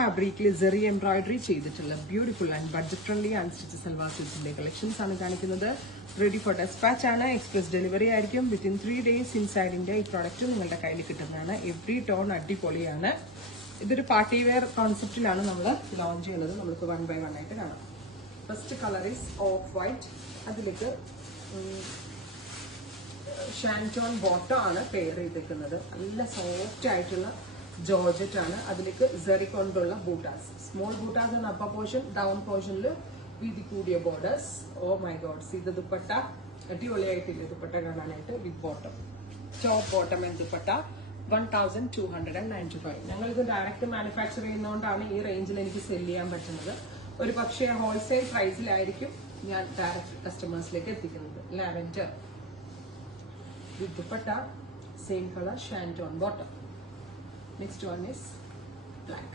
ഫാബ്രിക്കിൽ സെറി എംബ്രോയിഡറി ചെയ്തിട്ടുള്ള beautiful and budget friendly unstitch salwar സ്യൂട്ട്സിന്റെ കളക്ഷൻസ് ആണ് കാണിക്കുന്നത്. റെഡി ഫോർ ഡെസ്പാച്ച് ആണ്. എക്സ്പ്രസ് ഡെലിവറി ആയിരിക്കും. വിത്തിൻ 3 days ഇൻസൈഡിന്റെ ഈ പ്രോഡക്റ്റ് നിങ്ങളുടെ കയ്യിൽ കിട്ടുന്നതാണ്. എവറി ടോൺ അടിപൊളിയാണ്. ഇതൊരു പാർട്ടി വെയർ കോൺസെപ്റ്റിലാണ് നമ്മൾ ലോഞ്ച് ചെയ്യുന്നത്. നമ്മൾക്ക് 1 by 1 ആയിട്ട് കാണാം. First colour is of white. അതിലേക്ക് ഷാൻറ്റോൺ ബോട്ടം ആണ് പെയർ ചെയ്തിരിക്കുന്നത്. നല്ല സോഫ്റ്റ് ആയിട്ടുള്ള ജോർജറ്റ് ആണ്. അതിലേക്ക് സെറി കൊണ്ടുള്ള ബൂട്ടാസ്, സ്മോൾ ബൂട്ടാസ് ആണ് അപ്പർ പോർഷൻ. ഡൗൺ പോർഷനിൽ വീതി കൂടിയ ബോർഡേഴ്സ്. ഓ മൈ ഗോഡ്, ഇത് ദുപ്പട്ട അടിപൊളിയായിട്ടില്ല ദുപ്പട്ട കാണാനായിട്ട്. വിത്ത് bottom, top bottom and dupatta 1295. ഞങ്ങളിത് ഡയറക്റ്റ് മാനുഫാക്ചർ ചെയ്യുന്നതുകൊണ്ടാണ് ഈ റേഞ്ചിൽ എനിക്ക് സെല് ചെയ്യാൻ പറ്റുന്നത്. ഒരു പക്ഷേ ഹോൾസെയിൽ പ്രൈസിലായിരിക്കും ഞാൻ ഡയറക്റ്റ് കസ്റ്റമേഴ്സിലേക്ക് എത്തിക്കുന്നത്. Lavender with dupatta, same color, shanton bottom. Next one is black,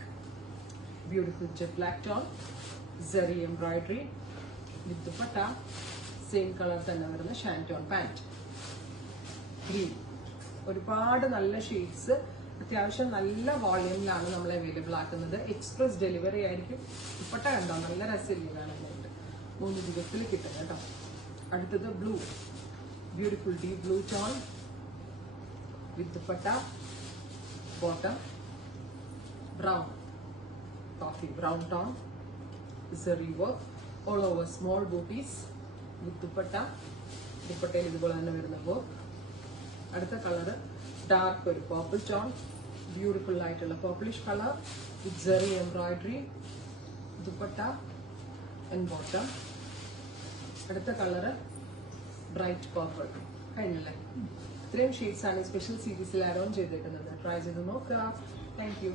beautiful jet black tone, zari embroidery with dupatta, same color തന്നെ വരുന്ന shanton pant. Green, ഒരുപാട് നല്ല ഷെയ്ഡ്സ്, അത്യാവശ്യം നല്ല വോളിയൂമിലാണ് നമ്മൾ അവൈലബിൾ ആക്കുന്നത്. എക്സ്പ്രസ് ഡെലിവറി ആയിരിക്കും. ദുപ്പട്ട കണ്ടോ, നല്ല രസമില്ല കാണാനായിട്ട്. 3 ദിവസത്തിൽ കിട്ടും കേട്ടോ. അടുത്തത് blue, beautiful deep blue tone with dupatta, bottom brown, coffee brown tone, zari work all over, small booties with dupatta. ദുപ്പട്ടയിൽ ഇതുപോലെ തന്നെ വരുന്ന വർക്ക്. അടുത്ത കളർ ഡാർക്ക് ഒരു പർപ്പിൾ ടോൺ, ബ്യൂട്ടിഫുൾ ആയിട്ടുള്ള purplish colour with zari embroidery, dupatta and bottom. അടുത്ത colour bright purple. കഴിഞ്ഞല്ലേ? ഇത്രയും shades ആണ് സ്പെഷ്യൽ സീരീസിൽ ആഡ് ഓൺ ചെയ്തേക്കുന്നത്. ട്രൈ ചെയ്ത് നോക്കുക. Thank you.